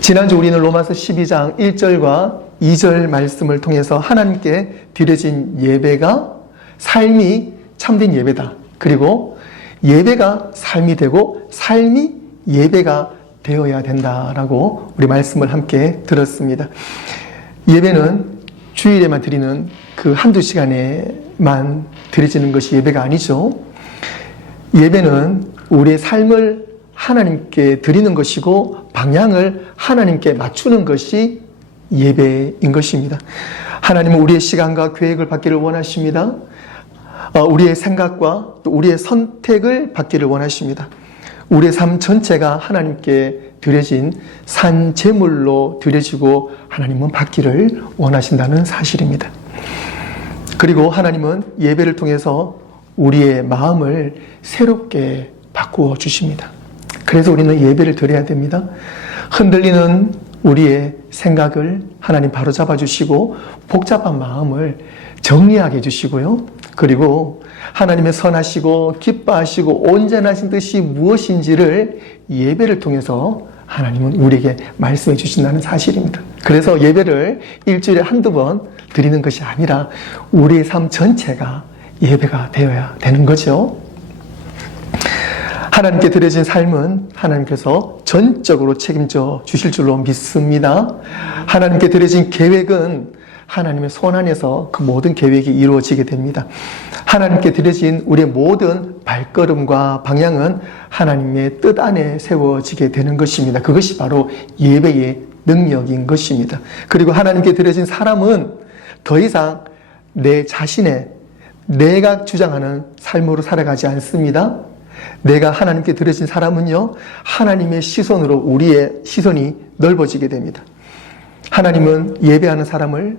지난주 우리는 로마서 12장 1절과 2절 말씀을 통해서 하나님께 드려진 예배가 삶이 참된 예배다. 그리고 예배가 삶이 되고 삶이 예배가 되어야 된다라고 우리 말씀을 함께 들었습니다. 예배는 주일에만 드리는 그 한두 시간에만 드려지는 것이 예배가 아니죠. 예배는 우리의 삶을 하나님께 드리는 것이고 방향을 하나님께 맞추는 것이 예배인 것입니다. 하나님은 우리의 시간과 계획을 받기를 원하십니다. 우리의 생각과 또 우리의 선택을 받기를 원하십니다. 우리의 삶 전체가 하나님께 드려진 산 제물로 드려지고 하나님은 받기를 원하신다는 사실입니다. 그리고 하나님은 예배를 통해서 우리의 마음을 새롭게 바꾸어 주십니다. 그래서 우리는 예배를 드려야 됩니다. 흔들리는 우리의 생각을 하나님 바로잡아 주시고 복잡한 마음을 정리하게 해주시고요. 그리고 하나님의 선하시고 기뻐하시고 온전하신 뜻이 무엇인지를 예배를 통해서 하나님은 우리에게 말씀해 주신다는 사실입니다. 그래서 예배를 일주일에 한두 번 드리는 것이 아니라 우리의 삶 전체가 예배가 되어야 되는 거죠. 하나님께 드려진 삶은 하나님께서 전적으로 책임져 주실 줄로 믿습니다. 하나님께 드려진 계획은 하나님의 손 안에서 그 모든 계획이 이루어지게 됩니다. 하나님께 드려진 우리의 모든 발걸음과 방향은 하나님의 뜻 안에 세워지게 되는 것입니다. 그것이 바로 예배의 능력인 것입니다. 그리고 하나님께 드려진 사람은 더 이상 내 자신의 내가 주장하는 삶으로 살아가지 않습니다. 내가 하나님께 드려진 사람은요, 하나님의 시선으로 우리의 시선이 넓어지게 됩니다. 하나님은 예배하는 사람을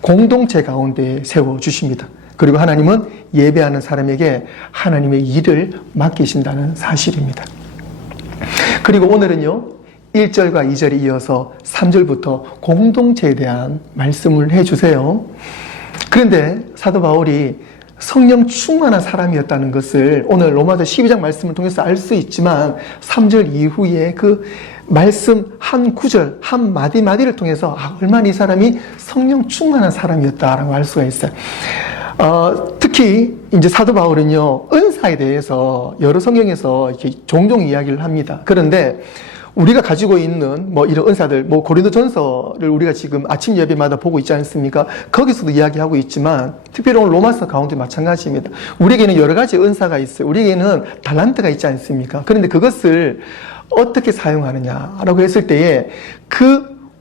공동체 가운데 세워주십니다. 그리고 하나님은 예배하는 사람에게 하나님의 일을 맡기신다는 사실입니다. 그리고 오늘은요, 1절과 2절에 이어서 3절부터 공동체에 대한 말씀을 해주세요. 그런데 사도 바울이 성령 충만한 사람이었다는 것을 오늘 로마서 12장 말씀을 통해서 알 수 있지만 3절 이후에 그 말씀 한 구절, 한 마디마디를 통해서 얼마나 이 사람이 성령 충만한 사람이었다라고 알 수가 있어요. 특히 이제 사도 바울은요, 은사에 대해서 여러 성경에서 이렇게 종종 이야기를 합니다. 그런데 우리가 가지고 있는 이런 은사들, 고린도전서를 우리가 지금 아침 예배마다 보고 있지 않습니까? 거기서도 이야기하고 있지만 특별히 오늘 로마서 가운데 마찬가지입니다. 우리에게는 여러 가지 은사가 있어요. 우리에게는 달란트가 있지 않습니까? 그런데 그것을 어떻게 사용하느냐라고 했을 때에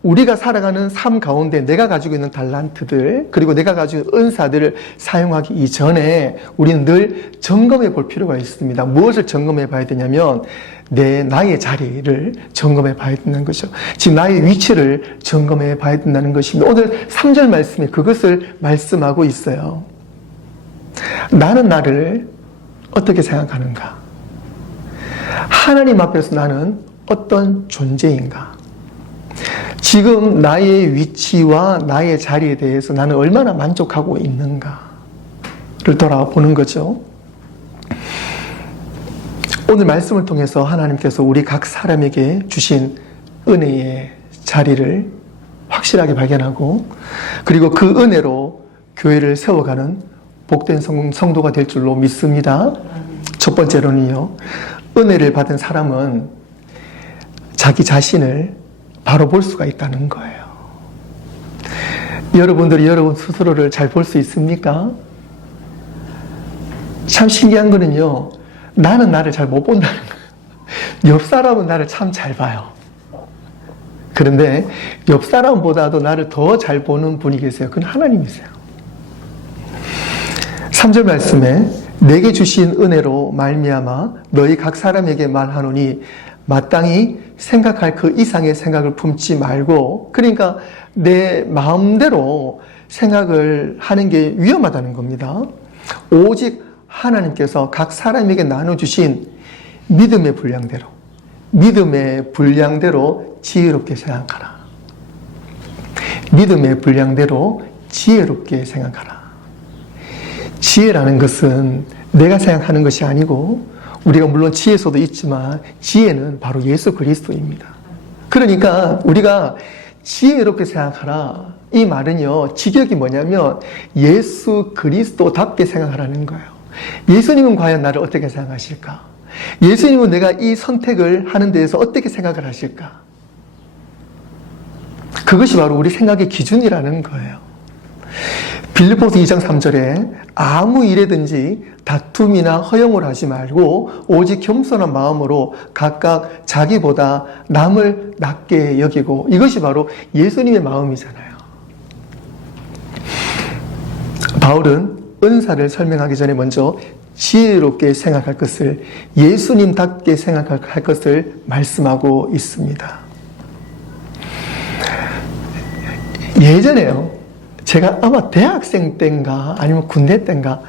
우리가 살아가는 삶 가운데 내가 가지고 있는 달란트들, 그리고 내가 가지고 있는 은사들을 사용하기 이전에 우리는 늘 점검해 볼 필요가 있습니다. 무엇을 점검해 봐야 되냐면 나의 자리를 점검해 봐야 된다는 거죠. 지금 나의 위치를 점검해 봐야 된다는 것입니다. 오늘 3절 말씀에 그것을 말씀하고 있어요. 나는 나를 어떻게 생각하는가? 하나님 앞에서 나는 어떤 존재인가? 지금 나의 위치와 나의 자리에 대해서 나는 얼마나 만족하고 있는가를 돌아보는 거죠. 오늘 말씀을 통해서 하나님께서 우리 각 사람에게 주신 은혜의 자리를 확실하게 발견하고, 그리고 그 은혜로 교회를 세워가는 복된 성도가 될 줄로 믿습니다. 첫 번째로는요, 은혜를 받은 사람은 자기 자신을 바로 볼 수가 있다는 거예요. 여러분들이 여러분 스스로를 잘 볼 수 있습니까? 참 신기한 거는요, 나는 나를 잘 못 본다는 거예요. 옆 사람은 나를 참 잘 봐요. 그런데 옆 사람보다도 나를 더 잘 보는 분이 계세요. 그건 하나님이세요. 3절 말씀에 내게 주신 은혜로 말미암아 너희 각 사람에게 말하노니 마땅히 생각할 그 이상의 생각을 품지 말고, 그러니까 내 마음대로 생각을 하는 게 위험하다는 겁니다. 오직 하나님께서 각 사람에게 나눠주신 믿음의 분량대로 지혜롭게 생각하라. 믿음의 분량대로 지혜롭게 생각하라. 지혜라는 것은 내가 생각하는 것이 아니고, 우리가 물론 지혜소도 있지만 지혜는 바로 예수 그리스도입니다. 그러니까 우리가 지혜롭게 생각하라. 이 말은요, 직역이 뭐냐면 예수 그리스도답게 생각하라는 거예요. 예수님은 과연 나를 어떻게 생각하실까? 예수님은 내가 이 선택을 하는 데에서 어떻게 생각을 하실까? 그것이 바로 우리 생각의 기준이라는 거예요. 빌립보서 2장 3절에 아무 일에든지 다툼이나 허용을 하지 말고 오직 겸손한 마음으로 각각 자기보다 남을 낮게 여기고, 이것이 바로 예수님의 마음이잖아요. 바울은 은사를 설명하기 전에 먼저 지혜롭게 생각할 것을, 예수님답게 생각할 것을 말씀하고 있습니다. 예전에요, 제가 아마 대학생 때인가 아니면 군대 때인가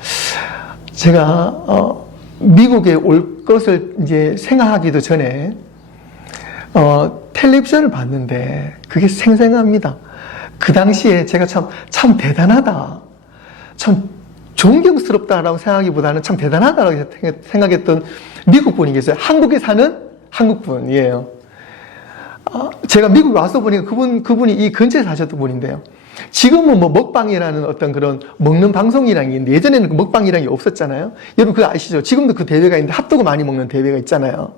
제가 미국에 올 것을 이제 생각하기도 전에 텔레비전을 봤는데 그게 생생합니다. 그 당시에 제가 참 대단하다, 참 존경스럽다라고 생각하기보다는 참 대단하다라고 생각했던 미국 분이 계세요. 한국에 사는 한국 분이에요. 제가 미국에 와서 보니까 그분이 이 근처에 사셨던 분인데요. 지금은 뭐 먹방이라는 어떤 그런 먹는 방송이라는 게 있는데, 예전에는 그 먹방이라는 게 없었잖아요. 여러분 그거 아시죠? 지금도 그 대회가 있는데 핫도그 많이 먹는 대회가 있잖아요.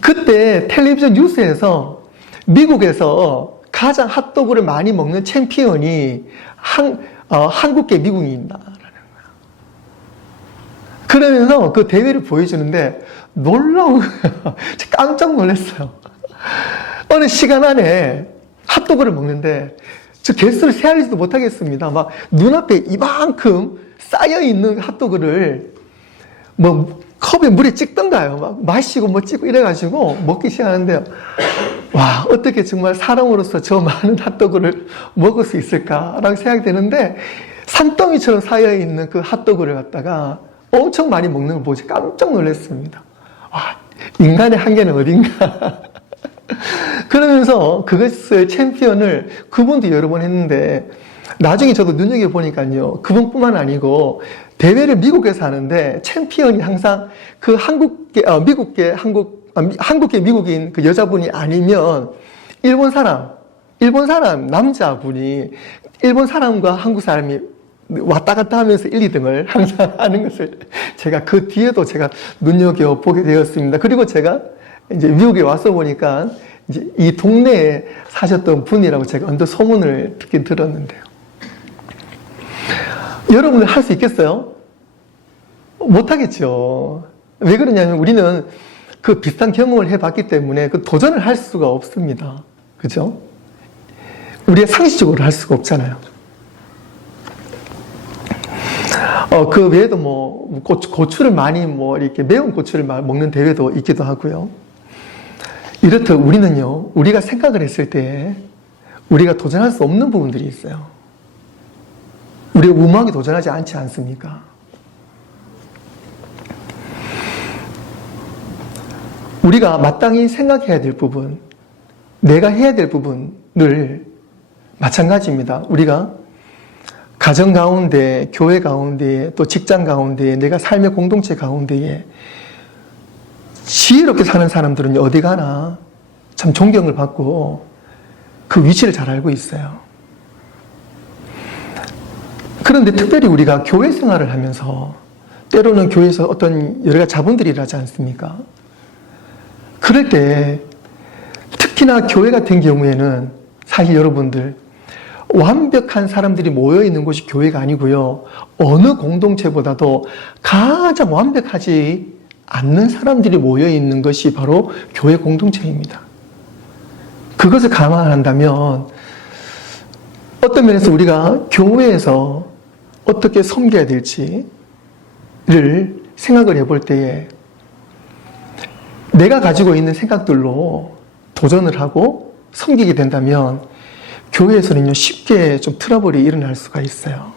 그때 텔레비전 뉴스에서 미국에서 가장 핫도그를 많이 먹는 챔피언이 한국계 미국인이다라는 거예요. 그러면서 그 대회를 보여주는데 놀라운 거예요. 깜짝 놀랐어요. 어느 시간 안에 핫도그를 먹는데 저 개수를 세알지도 못하겠습니다. 막 눈앞에 이만큼 쌓여있는 핫도그를 뭐 컵에 물에 찍던가요. 막 마시고 뭐 찍고 이래가지고 먹기 시작하는데요. 와, 어떻게 정말 사람으로서 저 많은 핫도그를 먹을 수 있을까라고 생각이 되는데, 산더미처럼 쌓여있는 그 핫도그를 갖다가 엄청 많이 먹는 걸 보고 깜짝 놀랐습니다. 와, 인간의 한계는 어딘가. 그러면서 그것을 챔피언을 그분도 여러 번 했는데, 나중에 저도 눈여겨보니까요, 그분뿐만 아니고 대회를 미국에서 하는데 챔피언이 항상 그 한국계 미국인 그 여자분이 아니면 일본 사람 남자분이 일본 사람과 한국 사람이 왔다 갔다 하면서 1, 2등을 항상 하는 것을 제가 그 뒤에도 제가 눈여겨보게 되었습니다. 그리고 제가 이제 미국에 와서 보니까 이제 이 동네에 사셨던 분이라고 제가 언뜻 소문을 듣긴 들었는데요. 여러분들 할 수 있겠어요? 못하겠죠. 왜 그러냐면 우리는 그 비슷한 경험을 해봤기 때문에 그 도전을 할 수가 없습니다. 그죠? 우리가 상식적으로 할 수가 없잖아요. 그 외에도 뭐 고추를 많이 뭐 이렇게 매운 고추를 먹는 대회도 있기도 하고요. 이렇듯 우리는요, 우리가 생각을 했을 때 우리가 도전할 수 없는 부분들이 있어요. 우리가 무모하게 도전하지 않지 않습니까? 우리가 마땅히 생각해야 될 부분, 내가 해야 될 부분을 마찬가지입니다. 우리가 가정 가운데, 교회 가운데, 또 직장 가운데, 내가 삶의 공동체 가운데에 지혜롭게 사는 사람들은 어디 가나 참 존경을 받고 그 위치를 잘 알고 있어요. 그런데 특별히 우리가 교회 생활을 하면서 때로는 교회에서 어떤 여러 가지 자본들이 일하지 않습니까? 그럴 때 특히나 교회 같은 경우에는 사실 여러분들 완벽한 사람들이 모여있는 곳이 교회가 아니고요. 어느 공동체보다도 가장 완벽하지 않는 사람들이 모여있는 것이 바로 교회 공동체입니다. 그것을 감안한다면 어떤 면에서 우리가 교회에서 어떻게 섬겨야 될지를 생각을 해볼 때에 내가 가지고 있는 생각들로 도전을 하고 섬기게 된다면 교회에서는요, 쉽게 좀 트러블이 일어날 수가 있어요.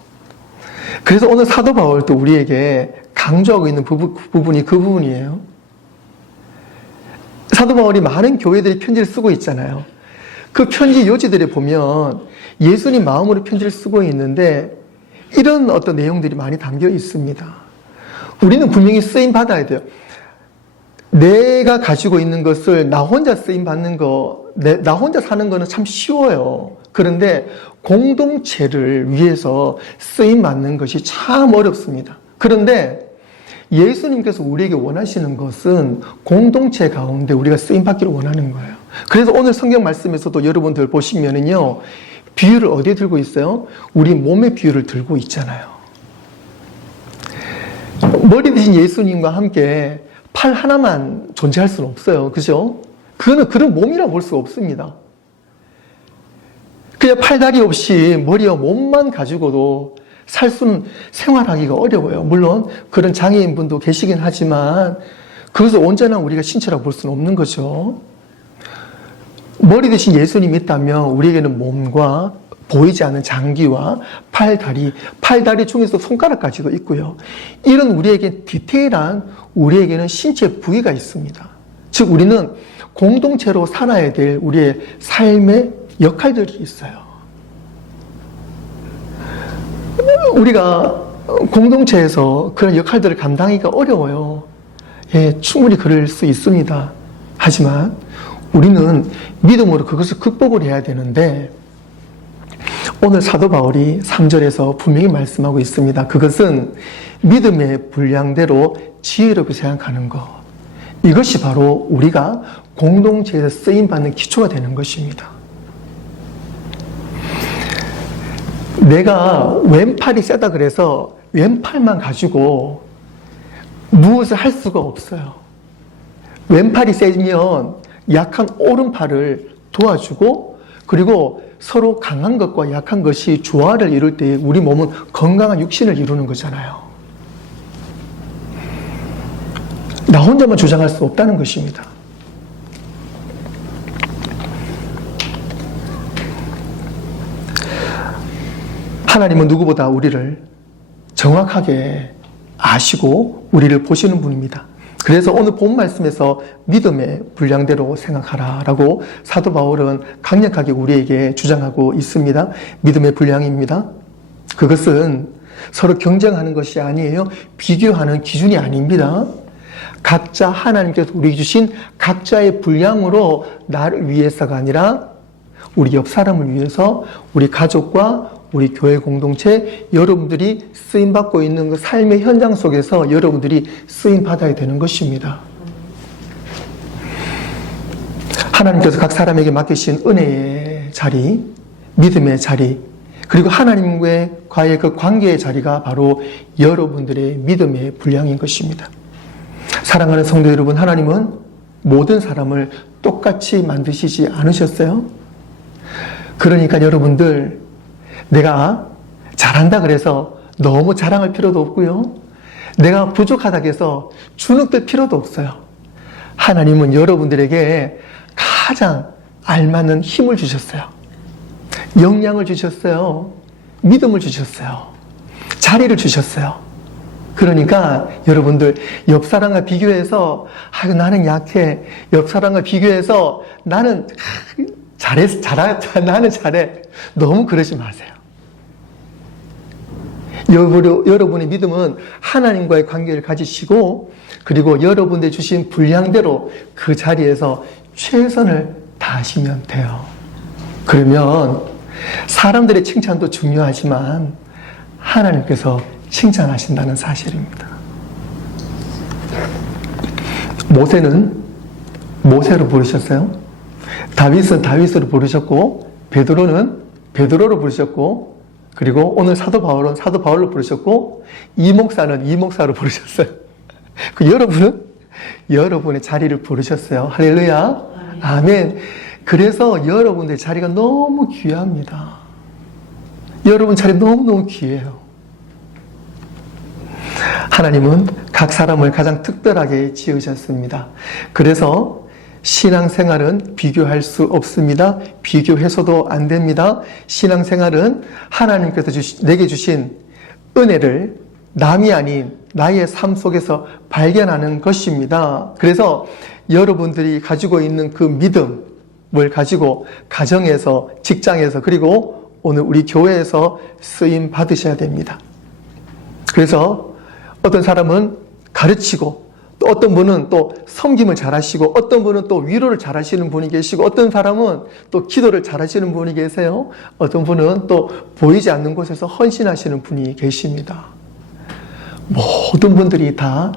그래서 오늘 사도 바울도 우리에게 강조하고 있는 부분이 그 부분이에요. 사도 바울이 많은 교회들이 편지를 쓰고 있잖아요. 그 편지 요지들에 보면 예수님 마음으로 편지를 쓰고 있는데 이런 어떤 내용들이 많이 담겨 있습니다. 우리는 분명히 쓰임 받아야 돼요. 내가 가지고 있는 것을 나 혼자 쓰임 받는 나 혼자 사는 거는 참 쉬워요. 그런데 공동체를 위해서 쓰임 받는 것이 참 어렵습니다. 그런데 예수님께서 우리에게 원하시는 것은 공동체 가운데 우리가 쓰임 받기를 원하는 거예요. 그래서 오늘 성경 말씀에서도 여러분들 보시면은요, 비유를 어디에 들고 있어요? 우리 몸의 비유를 들고 있잖아요. 머리 대신 예수님과 함께 팔 하나만 존재할 수는 없어요. 그죠? 그거는 그런 몸이라고 볼 수가 없습니다. 그냥 팔다리 없이 머리와 몸만 가지고도 생활하기가 어려워요. 물론 그런 장애인분도 계시긴 하지만 그것을 온전한 우리가 신체라고 볼 수는 없는 거죠. 머리 대신 예수님이 있다면 우리에게는 몸과 보이지 않는 장기와 팔다리 중에서 손가락까지도 있고요. 이런 우리에게 디테일한 우리에게는 신체 부위가 있습니다. 즉 우리는 공동체로 살아야 될 우리의 삶의 역할들이 있어요. 우리가 공동체에서 그런 역할들을 감당하기가 어려워요. 예, 충분히 그럴 수 있습니다. 하지만 우리는 믿음으로 그것을 극복을 해야 되는데 오늘 사도 바울이 3절에서 분명히 말씀하고 있습니다. 그것은 믿음의 분량대로 지혜롭게 생각하는 것. 이것이 바로 우리가 공동체에서 쓰임받는 기초가 되는 것입니다. 내가 왼팔이 세다 그래서 왼팔만 가지고 무엇을 할 수가 없어요. 왼팔이 세면 약한 오른팔을 도와주고 그리고 서로 강한 것과 약한 것이 조화를 이룰 때 우리 몸은 건강한 육신을 이루는 거잖아요. 나 혼자만 주장할 수 없다는 것입니다. 하나님은 누구보다 우리를 정확하게 아시고 우리를 보시는 분입니다. 그래서 오늘 본 말씀에서 믿음의 분량대로 생각하라 라고 사도 바울은 강력하게 우리에게 주장하고 있습니다. 믿음의 분량입니다. 그것은 서로 경쟁하는 것이 아니에요. 비교하는 기준이 아닙니다. 각자 하나님께서 우리에게 주신 각자의 분량으로 나를 위해서가 아니라 우리 옆 사람을 위해서 우리 가족과 우리 교회 공동체 여러분들이 쓰임받고 있는 그 삶의 현장 속에서 여러분들이 쓰임받아야 되는 것입니다. 하나님께서 각 사람에게 맡기신 은혜의 자리, 믿음의 자리, 그리고 하나님과의 그 관계의 자리가 바로 여러분들의 믿음의 분량인 것입니다. 사랑하는 성도 여러분, 하나님은 모든 사람을 똑같이 만드시지 않으셨어요? 그러니까 여러분들 내가 잘한다 그래서 너무 자랑할 필요도 없고요. 내가 부족하다 해서 주눅들 필요도 없어요. 하나님은 여러분들에게 가장 알맞는 힘을 주셨어요. 역량을 주셨어요. 믿음을 주셨어요. 자리를 주셨어요. 그러니까 여러분들 옆 사람과 비교해서 나는 약해. 옆 사람과 비교해서 나는 나는 잘해. 너무 그러지 마세요. 여러분의 믿음은 하나님과의 관계를 가지시고 그리고 여러분들 주신 분량대로 그 자리에서 최선을 다하시면 돼요. 그러면 사람들의 칭찬도 중요하지만 하나님께서 칭찬하신다는 사실입니다. 모세는 모세로 부르셨어요. 다윗은 다윗으로 부르셨고 베드로는 베드로로 부르셨고 그리고 오늘 사도 바울은 사도 바울로 부르셨고 이 목사는 이 목사로 부르셨어요. 그 여러분은 여러분의 자리를 부르셨어요. 할렐루야. 아멘. 그래서 여러분의 자리가 너무 귀합니다. 여러분 자리 너무너무 귀해요. 하나님은 각 사람을 가장 특별하게 지으셨습니다. 그래서 신앙생활은 비교할 수 없습니다. 비교해서도 안 됩니다. 신앙생활은 하나님께서 내게 주신 은혜를 남이 아닌 나의 삶 속에서 발견하는 것입니다. 그래서 여러분들이 가지고 있는 그 믿음을 가지고 가정에서, 직장에서, 그리고 오늘 우리 교회에서 쓰임 받으셔야 됩니다. 그래서 어떤 사람은 가르치고 또 어떤 분은 또 섬김을 잘하시고 어떤 분은 또 위로를 잘하시는 분이 계시고 어떤 사람은 또 기도를 잘하시는 분이 계세요. 어떤 분은 또 보이지 않는 곳에서 헌신하시는 분이 계십니다. 모든 분들이 다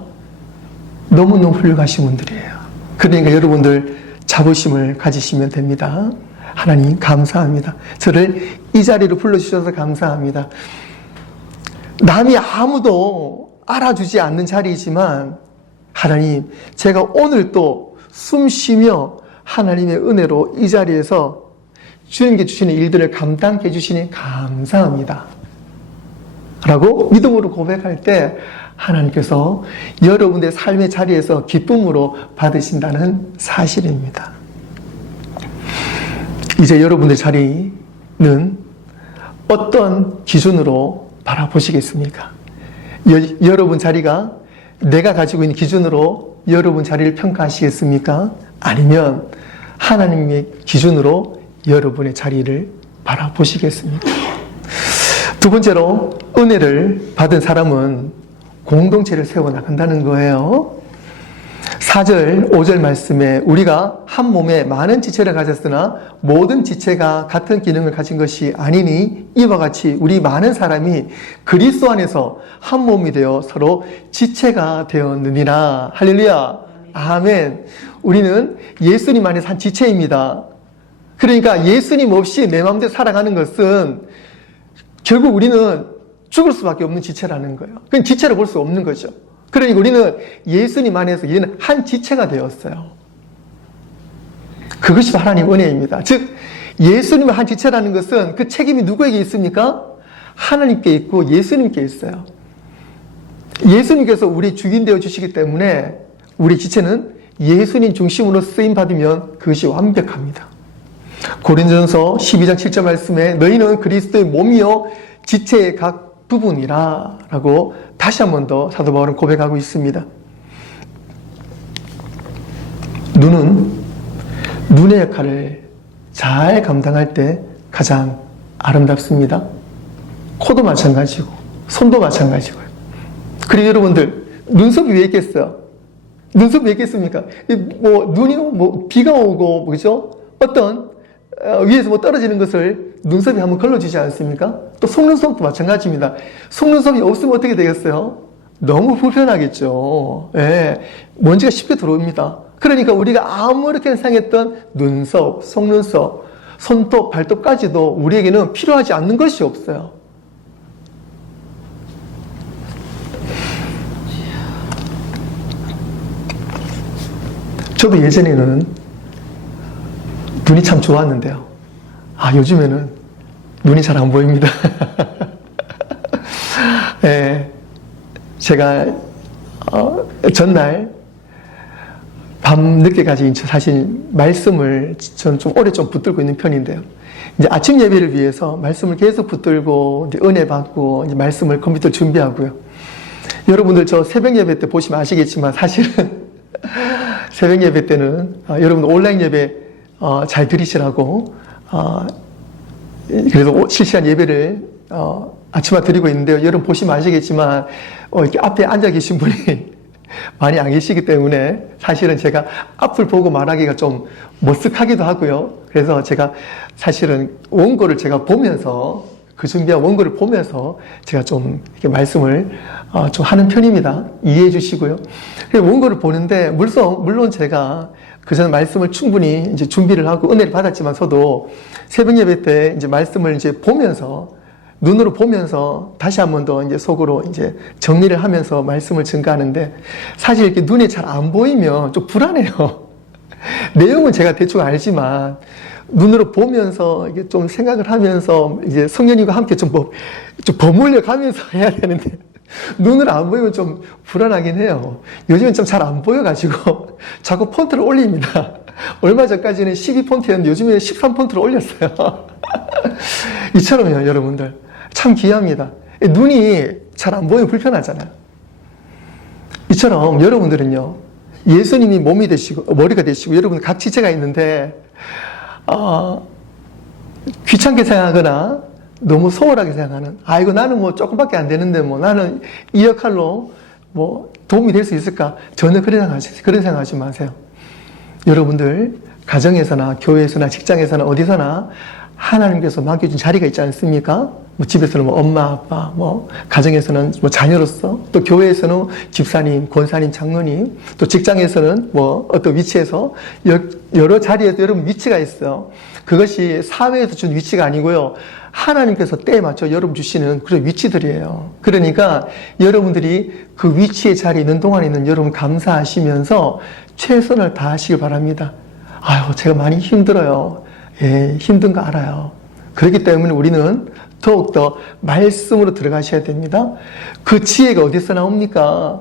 너무너무 훌륭하신 분들이에요. 그러니까 여러분들 자부심을 가지시면 됩니다. 하나님 감사합니다. 저를 이 자리로 불러주셔서 감사합니다. 남이 아무도 알아주지 않는 자리이지만 하나님, 제가 오늘 또 숨 쉬며 하나님의 은혜로 이 자리에서 주님께 주시는 일들을 감당해 주시니 감사합니다. 라고 믿음으로 고백할 때 하나님께서 여러분의 삶의 자리에서 기쁨으로 받으신다는 사실입니다. 이제 여러분의 자리는 어떤 기준으로 바라보시겠습니까? 여러분 자리가 내가 가지고 있는 기준으로 여러분 자리를 평가하시겠습니까? 아니면 하나님의 기준으로 여러분의 자리를 바라보시겠습니까? 두 번째로 은혜를 받은 사람은 공동체를 세워나간다는 거예요. 4절, 5절 말씀에 우리가 한 몸에 많은 지체를 가졌으나 모든 지체가 같은 기능을 가진 것이 아니니 이와 같이 우리 많은 사람이 그리스도 안에서 한 몸이 되어 서로 지체가 되었느니라. 할렐루야. 아멘. 우리는 예수님 안에서 한 지체입니다. 그러니까 예수님 없이 내 마음대로 살아가는 것은 결국 우리는 죽을 수밖에 없는 지체라는 거예요. 그건 지체로 볼 수 없는 거죠. 그러니까 우리는 예수님 안에서 얘는 한 지체가 되었어요. 그것이 하나님 은혜입니다. 즉 예수님의 한 지체라는 것은 그 책임이 누구에게 있습니까? 하나님께 있고 예수님께 있어요. 예수님께서 우리 주인 되어 주시기 때문에 우리 지체는 예수님 중심으로 쓰임받으면 그것이 완벽합니다. 고린도전서 12장 7절 말씀에 너희는 그리스도의 몸이요 지체의 각 부분이라 라고 다시 한 번 더 사도 바울은 고백하고 있습니다. 눈은 눈의 역할을 잘 감당할 때 가장 아름답습니다. 코도 마찬가지고 손도 마찬가지고요. 그리고 여러분들 눈썹이 왜 있겠어요? 눈썹이 왜 있겠습니까? 눈이 비가 오고 그죠? 어떤 위에서 떨어지는 것을 눈썹이 한번 걸러주지 않습니까? 또 속눈썹도 마찬가지입니다. 속눈썹이 없으면 어떻게 되겠어요? 너무 불편하겠죠. 예, 먼지가 쉽게 들어옵니다. 그러니까 우리가 아무렇게 생각했던 눈썹, 속눈썹, 손톱, 발톱까지도 우리에게는 필요하지 않는 것이 없어요. 저도 예전에는 눈이 참 좋았는데요. 요즘에는 눈이 잘 안 보입니다. 네, 제가 전날 밤 늦게까지 사실 말씀을 전 좀 오래 좀 붙들고 있는 편인데요. 이제 아침 예배를 위해서 말씀을 계속 붙들고 이제 은혜 받고 이제 말씀을 컴퓨터 준비하고요. 여러분들 저 새벽 예배 때 보시면 아시겠지만 사실은 새벽 예배 때는 여러분들 온라인 예배 잘 들으시라고 그래서 실시간 예배를 아침마다 드리고 있는데요. 여러분 보시면 아시겠지만 이렇게 앞에 앉아 계신 분이 많이 안 계시기 때문에 사실은 제가 앞을 보고 말하기가 좀 머쓱하기도 하고요. 그래서 제가 사실은 원고를 제가 보면서 그 준비한 원고를 보면서 제가 좀 이렇게 말씀을 좀 하는 편입니다. 이해해 주시고요. 원고를 보는데 물론 제가 그전 말씀을 충분히 이제 준비를 하고 은혜를 받았지만서도 새벽 예배 때 이제 말씀을 이제 보면서 눈으로 보면서 다시 한 번 더 이제 속으로 이제 정리를 하면서 말씀을 증가하는데 사실 이렇게 눈에 잘 안 보이면 좀 불안해요. 내용은 제가 대충 알지만 눈으로 보면서 이게 좀 생각을 하면서 이제 성령님과 함께 좀 버물려 가면서 해야 되는데 눈으로 안 보이면 좀 불안하긴 해요. 요즘은 좀 잘 안 보여가지고 자꾸 폰트를 올립니다. 얼마 전까지는 12폰트였는데 요즘에는 13폰트를 올렸어요. 이처럼요, 여러분들. 참 귀합니다. 눈이 잘 안 보이면 불편하잖아요. 이처럼 여러분들은요, 예수님이 몸이 되시고, 머리가 되시고, 여러분 각 지체가 있는데, 귀찮게 생각하거나, 너무 소홀하게 생각하는, 이거 나는 조금밖에 안 되는데, 나는 이 역할로, 도움이 될 수 있을까? 전혀 그런 생각하지 마세요. 여러분들 가정에서나 교회에서나 직장에서나 어디서나 하나님께서 맡겨준 자리가 있지 않습니까? 뭐 집에서는 뭐 엄마, 아빠, 뭐 가정에서는 뭐 자녀로서, 또 교회에서는 집사님, 권사님, 장로님, 또 직장에서는 뭐 어떤 위치에서 여러 자리에서 여러분 위치가 있어요. 그것이 사회에서 준 위치가 아니고요. 하나님께서 때에 맞춰 여러분 주시는 그런 위치들이에요. 그러니까 여러분들이 그 위치의 자리에 있는 동안에는 여러분 감사하시면서 최선을 다하시길 바랍니다. 아유, 제가 많이 힘들어요. 예, 힘든 거 알아요. 그렇기 때문에 우리는 더욱더 말씀으로 들어가셔야 됩니다. 그 지혜가 어디서 나옵니까?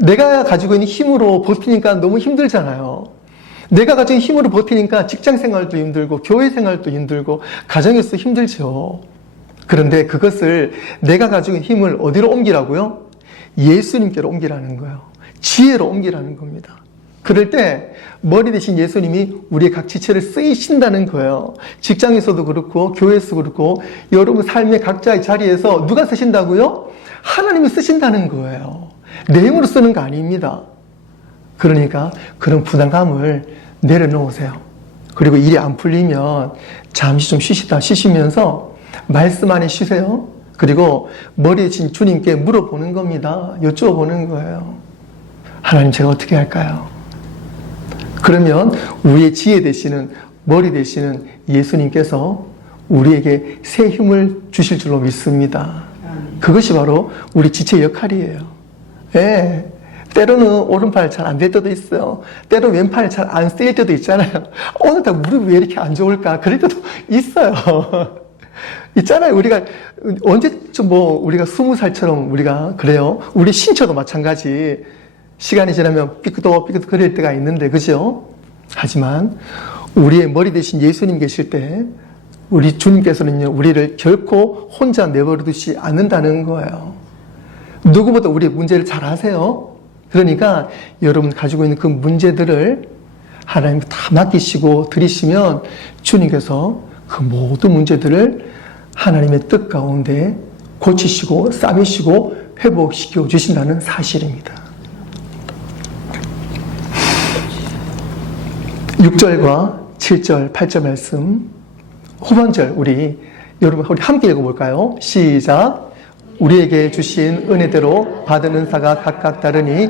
내가 가지고 있는 힘으로 버티니까 너무 힘들잖아요. 내가 가진 힘으로 버티니까 직장 생활도 힘들고 교회 생활도 힘들고 가정에서 힘들죠. 그런데 그것을 내가 가지고 있는 힘을 어디로 옮기라고요? 예수님께로 옮기라는 거예요. 지혜로 옮기라는 겁니다. 그럴 때 머리 대신 예수님이 우리의 각 지체를 쓰이신다는 거예요. 직장에서도 그렇고 교회에서도 그렇고 여러분 삶의 각자의 자리에서 누가 쓰신다고요? 하나님이 쓰신다는 거예요. 내 힘으로 쓰는 거 아닙니다. 그러니까 그런 부담감을 내려놓으세요. 그리고 일이 안 풀리면 잠시 좀 쉬시면서 말씀 안에 쉬세요. 그리고 머리에 진 주님께 물어보는 겁니다. 여쭤보는 거예요. 하나님, 제가 어떻게 할까요? 그러면 우리의 지혜 되시는, 머리 되시는 예수님께서 우리에게 새 힘을 주실 줄로 믿습니다. 그것이 바로 우리 지체 역할이에요. 예. 때로는 오른팔 잘 안 될 때도 있어요. 때로는 왼팔 잘 안 쓰일 때도 있잖아요. 오늘따라 무릎이 왜 이렇게 안 좋을까? 그럴 때도 있어요. 있잖아요. 우리가 언제쯤 우리가 20살처럼 우리가 그래요. 우리 신처도 마찬가지. 시간이 지나면 삐끗 거릴 때가 있는데, 그죠? 하지만 우리의 머리 대신 예수님 계실 때 우리 주님께서는요, 우리를 결코 혼자 내버려 두지 않는다는 거예요. 누구보다 우리의 문제를 잘 아세요. 그러니까 여러분 가지고 있는 그 문제들을 하나님께 다 맡기시고 드리시면 주님께서 그 모든 문제들을 하나님의 뜻 가운데 고치시고 싸매시고 회복시켜 주신다는 사실입니다. 6절과 7절, 8절 말씀 후반절 여러분 우리 함께 읽어볼까요? 시작. 우리에게 주신 은혜대로 받은 은사가 각각 다르니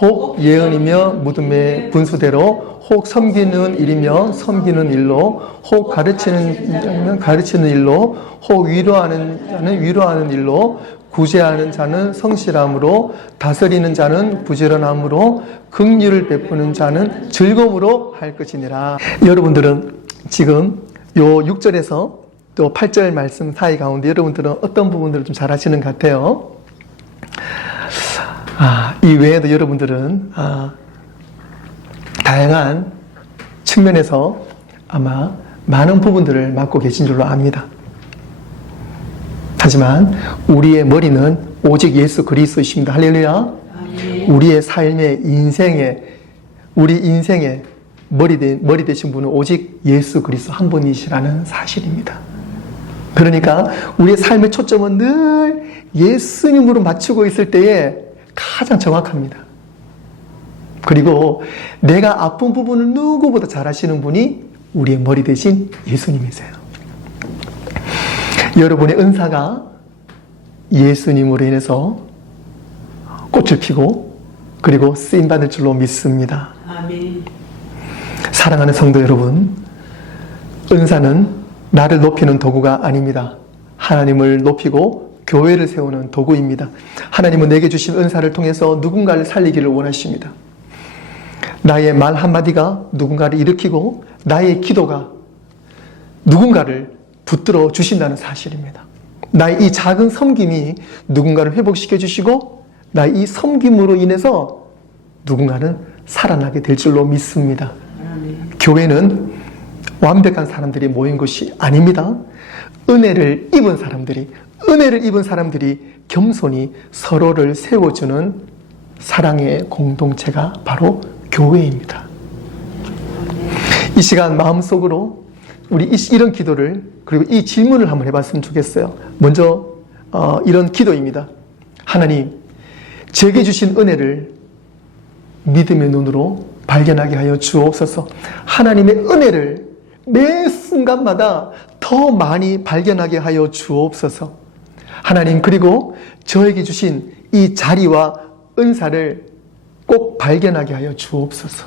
혹 예언이며 믿음의 분수대로, 혹 섬기는 일이며 섬기는 일로, 혹 가르치는 일로, 혹 위로하는 자는 위로하는 일로, 구제하는 자는 성실함으로, 다스리는 자는 부지런함으로, 긍휼을 베푸는 자는 즐거움으로 할 것이니라. 여러분들은 지금 요 6절에서 또 8절 말씀 사이 가운데 여러분들은 어떤 부분들을 좀 잘 아시는 것 같아요. 이 외에도 여러분들은 다양한 측면에서 아마 많은 부분들을 맡고 계신 줄로 압니다. 하지만 우리의 머리는 오직 예수 그리스도이십니다. 할렐루야. 우리의 삶의 우리 인생의 머리 되신 분은 오직 예수 그리스도 한 분이시라는 사실입니다. 그러니까 우리의 삶의 초점은 늘 예수님으로 맞추고 있을 때에 가장 정확합니다. 그리고 내가 아픈 부분을 누구보다 잘 아시는 분이 우리의 머리 대신 예수님이세요. 여러분의 은사가 예수님으로 인해서 꽃을 피고 그리고 쓰임받을 줄로 믿습니다. 아멘. 사랑하는 성도 여러분, 은사는 나를 높이는 도구가 아닙니다. 하나님을 높이고 교회를 세우는 도구입니다. 하나님은 내게 주신 은사를 통해서 누군가를 살리기를 원하십니다. 나의 말 한마디가 누군가를 일으키고 나의 기도가 누군가를 붙들어 주신다는 사실입니다. 나의 이 작은 섬김이 누군가를 회복시켜 주시고 나의 이 섬김으로 인해서 누군가는 살아나게 될 줄로 믿습니다. 교회는 완벽한 사람들이 모인 것이 아닙니다. 은혜를 입은 사람들이 겸손히 서로를 세워주는 사랑의 공동체가 바로 교회입니다. 이 시간 마음속으로 우리 이런 기도를 그리고 이 질문을 한번 해봤으면 좋겠어요. 먼저 이런 기도입니다. 하나님, 제게 주신 은혜를 믿음의 눈으로 발견하게 하여 주옵소서. 하나님의 은혜를 매 순간마다 더 많이 발견하게 하여 주옵소서. 하나님, 그리고 저에게 주신 이 자리와 은사를 꼭 발견하게 하여 주옵소서.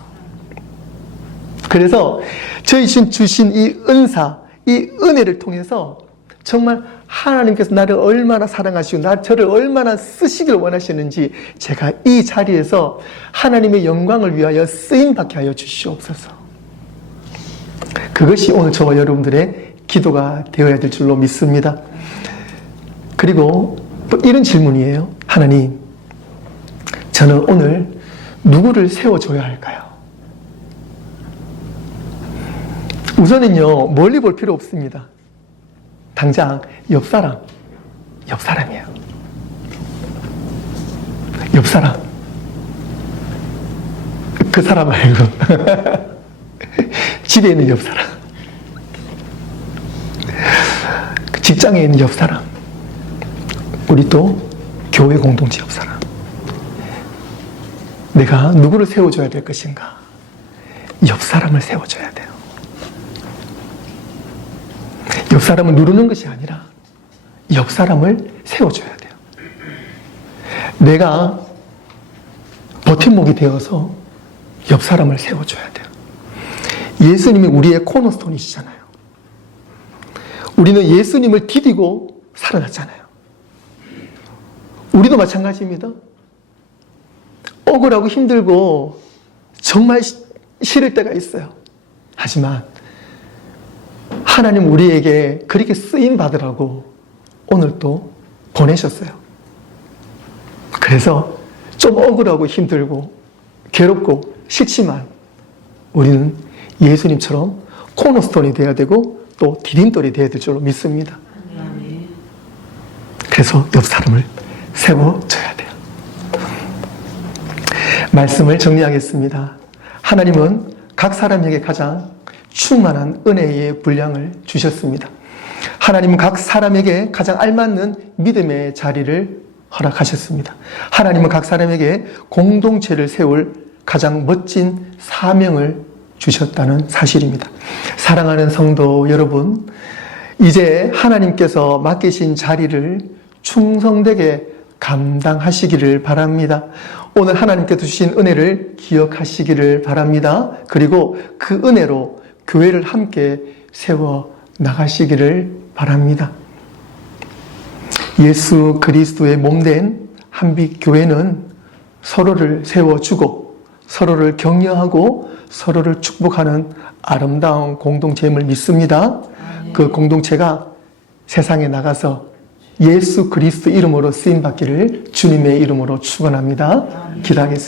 그래서 저희 주신 이 은사, 이 은혜를 통해서 정말 하나님께서 나를 얼마나 사랑하시고 저를 얼마나 쓰시길 원하시는지 제가 이 자리에서 하나님의 영광을 위하여 쓰임받게 하여 주시옵소서. 그것이 오늘 저와 여러분들의 기도가 되어야 될 줄로 믿습니다. 그리고 또 이런 질문이에요. 하나님, 저는 오늘 누구를 세워줘야 할까요? 우선은요, 멀리 볼 필요 없습니다. 당장 옆사람이에요. 옆사람. 그 사람 말고 집에 있는 옆사람, 직장에 있는 옆사람, 우리 또 교회 공동체 옆사람. 내가 누구를 세워줘야 될 것인가? 옆사람을 세워줘야 돼요. 옆사람을 누르는 것이 아니라 옆사람을 세워줘야 돼요. 내가 버팀목이 되어서 옆사람을 세워줘야 돼요. 예수님이 우리의 코너스톤이시잖아요. 우리는 예수님을 디디고 살아났잖아요. 우리도 마찬가지입니다. 억울하고 힘들고 정말 싫을 때가 있어요. 하지만 하나님 우리에게 그렇게 쓰임 받으라고 오늘 또 보내셨어요. 그래서 좀 억울하고 힘들고 괴롭고 싫지만 우리는 예수님처럼 코너스톤이 되어야 되고 또 디딤돌이 되어야 될 줄로 믿습니다. 그래서 옆 사람을 세워줘야 돼요. 말씀을 정리하겠습니다. 하나님은 각 사람에게 가장 충만한 은혜의 분량을 주셨습니다. 하나님은 각 사람에게 가장 알맞는 믿음의 자리를 허락하셨습니다. 하나님은 각 사람에게 공동체를 세울 가장 멋진 사명을 주셨다는 사실입니다. 사랑하는 성도 여러분, 이제 하나님께서 맡기신 자리를 충성되게 감당하시기를 바랍니다. 오늘 하나님께서 주신 은혜를 기억하시기를 바랍니다. 그리고 그 은혜로 교회를 함께 세워 나가시기를 바랍니다. 예수 그리스도의 몸된 한빛교회는 서로를 세워주고 서로를 격려하고 서로를 축복하는 아름다운 공동체임을 믿습니다. 그 공동체가 세상에 나가서 예수 그리스도 이름으로 쓰임받기를 주님의 이름으로 축원합니다. 기도하겠습니다.